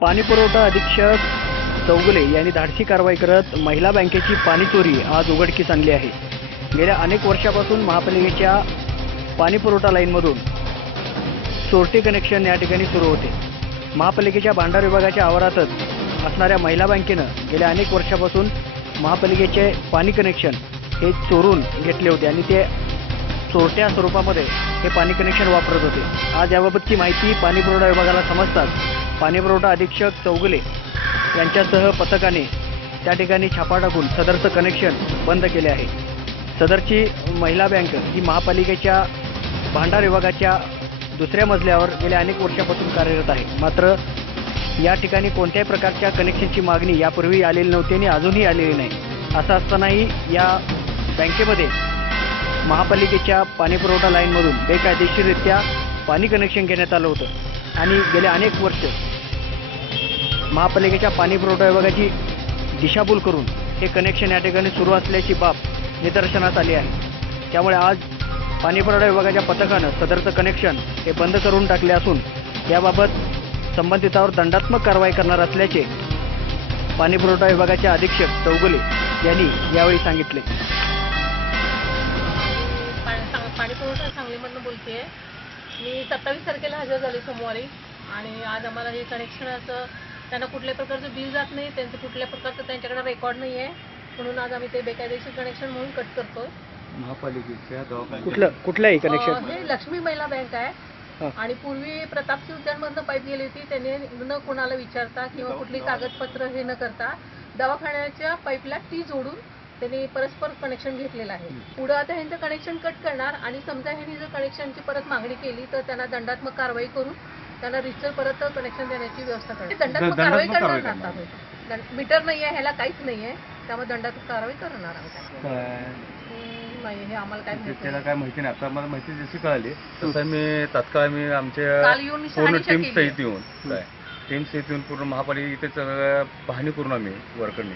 पाणीपुरवठा अधीक्षक चौगुले यांनी धाडसी कारवाई करत महिला बँकेची पाणी चोरी आज उघडकीस आणली आहे। गेल्या अनेक वर्षापासून महापालिकेच्या पाणीपुरवठा लाईनमधून चोरटी कनेक्शन या ठिकाणी सुरू होते। महापालिकेच्या भांडार विभागाच्या आवारातच असणाऱ्या महिला बँकेनं गेल्या अनेक वर्षापासून महापालिकेचे पाणी कनेक्शन हे चोरून घेतले होते आणि ते चोरट्या स्वरूपामध्ये हे पाणी कनेक्शन वापरत होते। आज याबाबतची माहिती पाणीपुरवठा विभागाला समजताच पाणीपुरवठा अधीक्षक चौगुले यांच्यासह पथकाने त्या ठिकाणी छापा टाकून सदरचं कनेक्शन बंद केले आहे। सदरची महिला बँक ही महापालिकेच्या भांडार विभागाच्या दुसऱ्या मजल्यावर गेल्या अनेक वर्षापासून कार्यरत आहे। मात्र या ठिकाणी कोणत्याही प्रकारच्या कनेक्शनची मागणी यापूर्वी आलेली नव्हती आणि अजूनही आलेली नाही। असं असतानाही या बँकेमध्ये महापालिकेच्या पाणीपुरवठा लाईनमधून बेकायदेशीररित्या पाणी कनेक्शन घेण्यात आलं होतं आणि गेले अनेक वर्ष महापालिकेच्या पाणीपुरवठा विभागाची दिशाभूल करून हे कनेक्शन या ठिकाणी सुरू असल्याची बाब निदर्शनास आली आहे। त्यामुळे आज पाणीपुरवठा विभागाच्या पथकानं सदरचं कनेक्शन हे बंद करून टाकले असून याबाबत संबंधितावर दंडात्मक कारवाई करणार असल्याचे पाणीपुरवठा विभागाचे अधीक्षक चौगुले यांनी यावेळी सांगितले। पाणीपुरवठा सांगलीमधून बोलते। मी 27 तारखेला हजर झाले सोमवारी आणि आज आम्हाला हे कनेक्शनाचं त्यांना कुठल्या प्रकारचं बिल जात नाही, त्यांचं कुठल्या प्रकारचं त्यांच्याकडे रेकॉर्ड नाही आहे, म्हणून आज आम्ही ते बेकायदेशीर कनेक्शन म्हणून कट करतोय। महापालिकेच्या कुठल्याही कनेक्शन हे लक्ष्मी महिला बँक आहे आणि पूर्वी प्रतापसिंह उद्यानमधनं पाईप गेली होती। त्यांनी न कोणाला विचारता किंवा कुठली कागदपत्र हे न करता दवाखान्याच्या पाईपला टी जोडून त्यांनी परस्पर कनेक्शन घेतलेलं आहे। पुढे आता ह्यांचं कनेक्शन कट करणार आणि समजा ह्यांनी जर कनेक्शनची परत मागणी केली तर त्यांना दंडात्मक कारवाई करून त्यांना रिस्टर परत कनेक्शन देण्याची व्यवस्था करणार। दंडात्मक कारवाई करणार आता मीटर नाही आहे, ह्याला काहीच नाही आहे, त्यामुळे दंडात्मक कारवाई करणार आम्ही। नाही हे आम्हाला काय माहिती त्याला काय माहिती नाही। आता मला माहिती जशी कळाली तसं मी तात्काळ आमच्या पूर्ण टीम सहित येऊन टीम सहित येऊन पूर्ण महापालिका इथे पाहणी करून आम्ही वर्करनी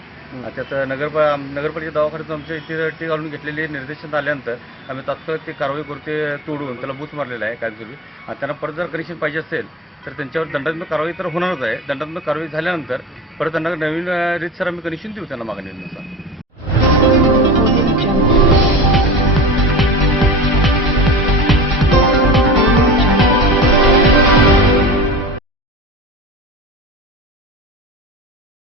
त्यात नगरपालिका दवाखान्यात आमच्या इथे टी घालून घेतलेले निर्देशन आल्यानंतर आम्ही तात्काळ ते कारवाई करून ते तोडून त्याला बूथ मारलेला आहे कायदेशीर आणि त्यांना परत जर कनेक्शन पाहिजे असेल तर त्यांच्यावर दंडात्मक कारवाई तर होणारच आहे। दंडात्मक कारवाई झाल्यानंतर परत त्यांना नवीन रीतसर आम्ही कनेक्शन देऊ त्यांना मागणीनुसार।